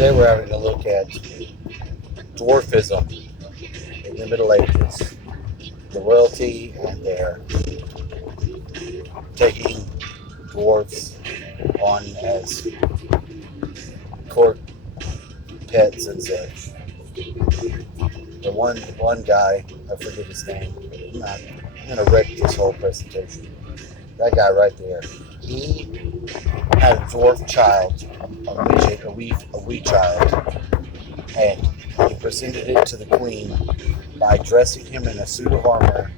Today we're having a look at dwarfism in the Middle Ages. The royalty and their taking dwarfs on as court pets and such. The one guy, I forget his name. I'm gonna wreck this whole presentation. That guy right there. He had a dwarf child, a midget, a wee child, and he presented it to the queen by dressing him in a suit of armor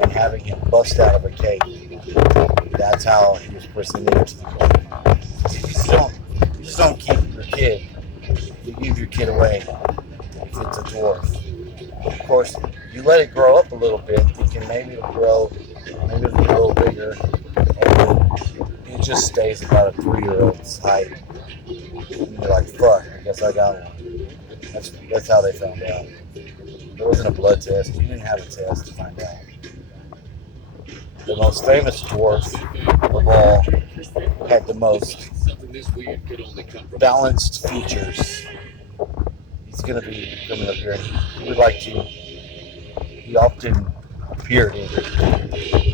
and having him bust out of a cave. That's how he was presented to the queen. You just don't keep your kid. You give your kid away if it's a dwarf. Of course, you let it grow up a little bit, thinking maybe it'll grow, maybe it'll get a little bigger, and it just stays about a 3-year-old's height. And you're like, fuck, I guess I got one. That's how they found out. There wasn't a blood test. You didn't have a test to find out. The most famous dwarf of all had the most balanced features. He's going to be coming up here, and he often appeared in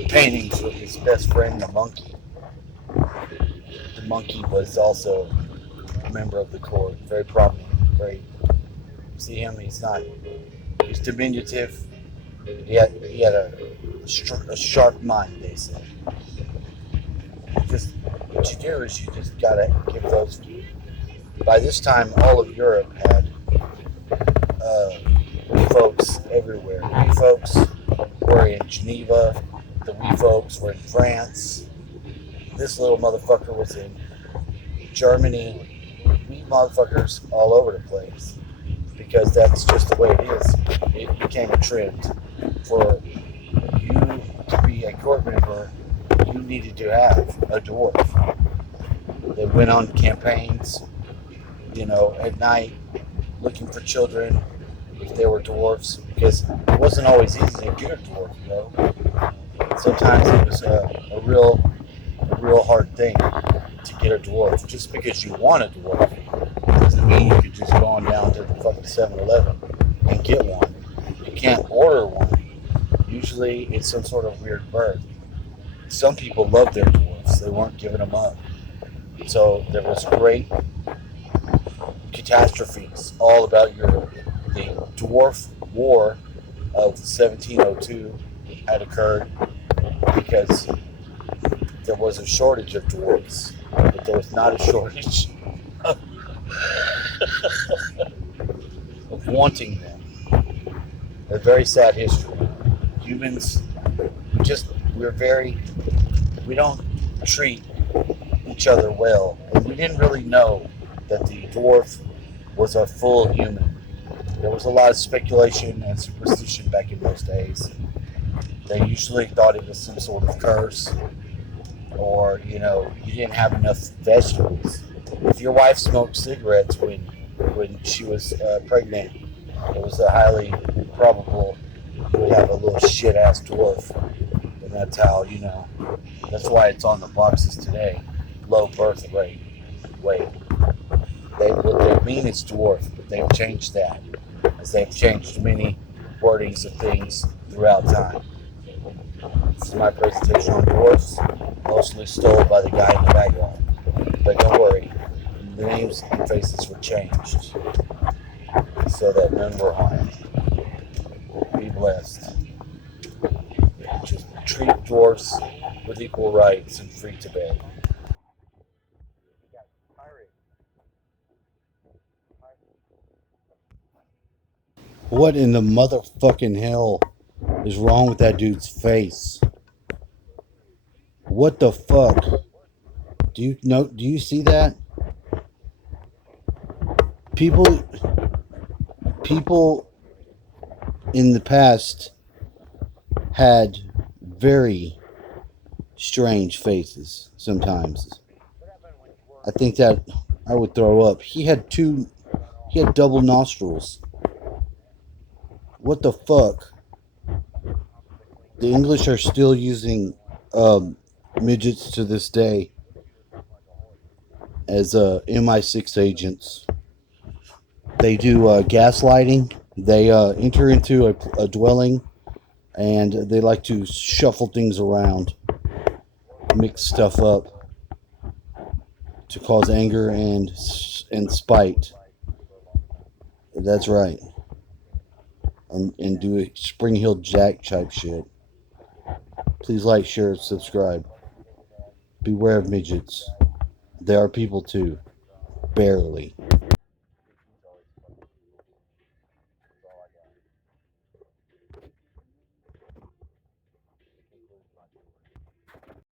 paintings with his best friend, the monkey. The monkey was also a member of the court, very prominent, see him, he's diminutive. He had a sharp mind, they said. Just what you do is you just gotta give those. By this time, all of Europe had wee folks everywhere. Wee folks were in Geneva. The wee folks were in France. This little motherfucker was in Germany. Wee motherfuckers all over the place. Because that's just the way it is. It became a trend. For you to be a court member, you needed to have a dwarf. They went on campaigns, at night, looking for children if they were dwarfs, because it wasn't always easy to get a dwarf, Sometimes it was a real hard thing to get a dwarf. Just because you want a dwarf doesn't mean you could just go on down to the fucking 7-Eleven and get one. You can't order one. Usually it's some sort of weird bird. Some people loved their dwarfs. They weren't giving them up. So there was great catastrophes all about Europe. The dwarf war of 1702 had occurred because there was a shortage of dwarfs, but there was not a shortage of wanting them. A very sad history. Humans, we don't treat each other well. And we didn't really know that the dwarf was a full human. There was a lot of speculation and superstition back in those days. They usually thought it was some sort of curse, or, you didn't have enough vegetables. If your wife smoked cigarettes when she was pregnant, it was a highly probable you would have a little shit-ass dwarf. And that's how, that's why it's on the boxes today. Low birth rate. What they mean is dwarf, but they've changed that, as they've changed many wordings of things throughout time. This is my presentation on dwarfs, mostly stole by the guy in the background. But don't worry, the names and faces were changed so that none were harmed. Be blessed. Just treat dwarfs with equal rights and free to bed. What in the motherfucking hell is wrong with that dude's face? What the fuck? Do you see that? People in the past had very strange faces sometimes. I think that I would throw up. He had double nostrils. What the fuck? The English are still using midgets to this day as MI6 agents. They do gaslighting. They enter into a dwelling and they like to shuffle things around, mix stuff up to cause anger and spite. That's right. And do a Spring Hill Jack type shit. Please like, share, subscribe. Beware of midgets. They are people too. Barely.